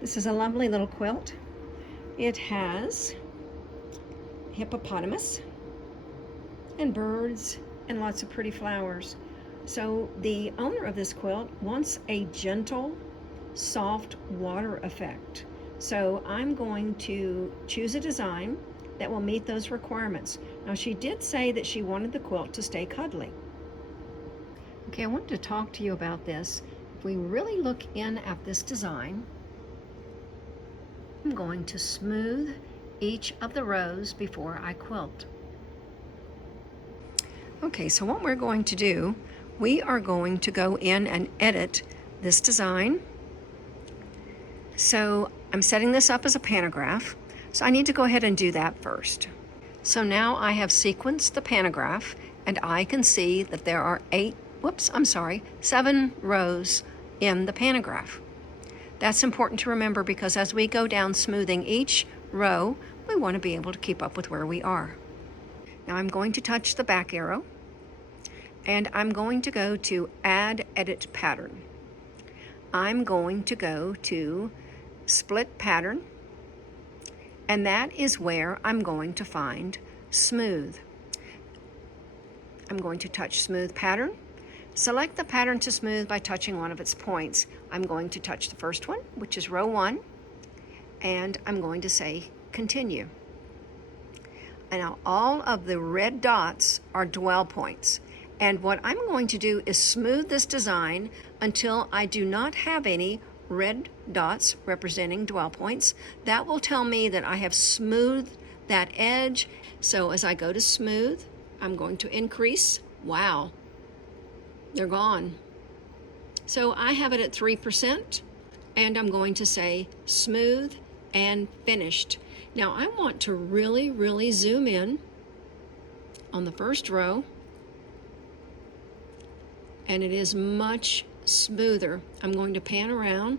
This is a lovely little quilt. It has hippopotamus and birds and lots of pretty flowers. So the owner of this quilt wants a gentle, soft water effect. So I'm going to choose a design that will meet those requirements. Now, she did say that she wanted the quilt to stay cuddly. Okay, I wanted to talk to you about this. If we really look in at this design, I'm going to smooth each of the rows before I quilt. Okay, so what we're going to do, we are going to go in and edit this design. So I'm setting this up as a pantograph, so I need to go ahead and do that first. So now I have sequenced the pantograph, and I can see that there are 7 rows in the pantograph. That's important to remember because as we go down smoothing each row, we want to be able to keep up with where we are. Now I'm going to touch the back arrow, and I'm going to go to Add Edit Pattern. I'm going to go to Split Pattern, and that is where I'm going to find Smooth. I'm going to touch Smooth Pattern. Select the pattern to smooth by touching one of its points. I'm going to touch the first one, which is row 1, and I'm going to say Continue. And now all of the red dots are dwell points. And what I'm going to do is smooth this design until I do not have any red dots representing dwell points. That will tell me that I have smoothed that edge. So as I go to smooth, I'm going to increase. Wow, they're gone. So I have it at 3%, and I'm going to say smooth and finished. Now I want to really, really zoom in on the first row, and it is much smoother. I'm going to pan around,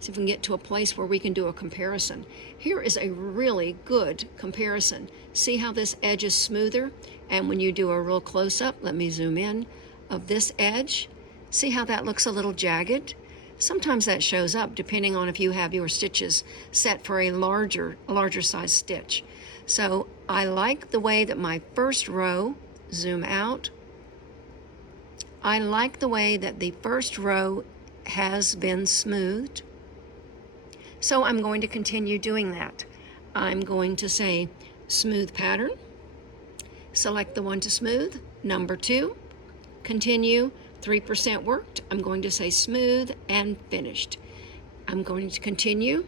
see if we can get to a place where we can do a comparison. Here is a really good comparison. See how this edge is smoother? And when you do a real close-up, let me zoom in, of this edge, see how that looks a little jagged? Sometimes that shows up depending on if you have your stitches set for a larger size stitch. So I like the way that my first row, zoom out, I like the way that the first row has been smoothed. So I'm going to continue doing that. I'm going to say Smooth Pattern, select the one to smooth, number 2, continue, 3% worked. I'm going to say Smooth and Finished. I'm going to continue,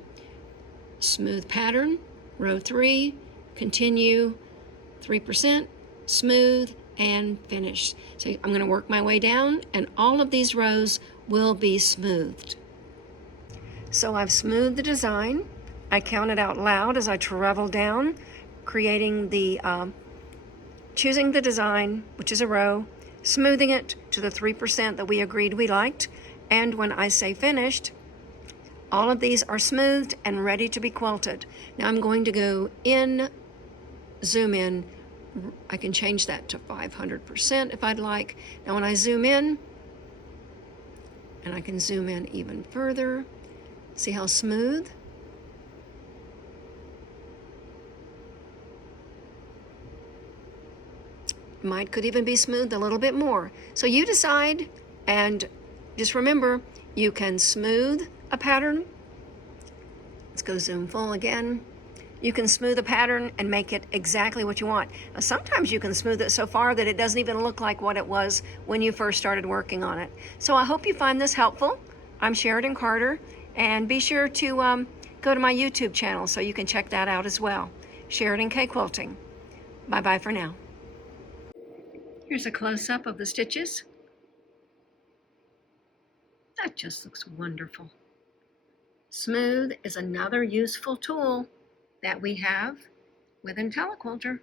Smooth Pattern, row 3, continue, 3%, smooth, and finish. So I'm going to work my way down, and all of these rows will be smoothed. So I've smoothed the design. I counted out loud as I travel down, creating the, choosing the design, which is a row, smoothing it to the 3% that we agreed we liked, and when I say finished, all of these are smoothed and ready to be quilted. Now I'm going to go in, zoom in. I can change that to 500% if I'd like. Now when I zoom in, and I can zoom in even further, see how smooth? Could even be smoothed a little bit more. So you decide, and just remember, you can smooth a pattern. Let's go zoom full again. You can smooth a pattern and make it exactly what you want. Now, sometimes you can smooth it so far that it doesn't even look like what it was when you first started working on it. So I hope you find this helpful. I'm Sheridan Carter, and be sure to go to my YouTube channel so you can check that out as well. Sheridan K Quilting. Bye-bye for now. Here's a close-up of the stitches. That just looks wonderful. Smooth is another useful tool that we have with Intelliquilter.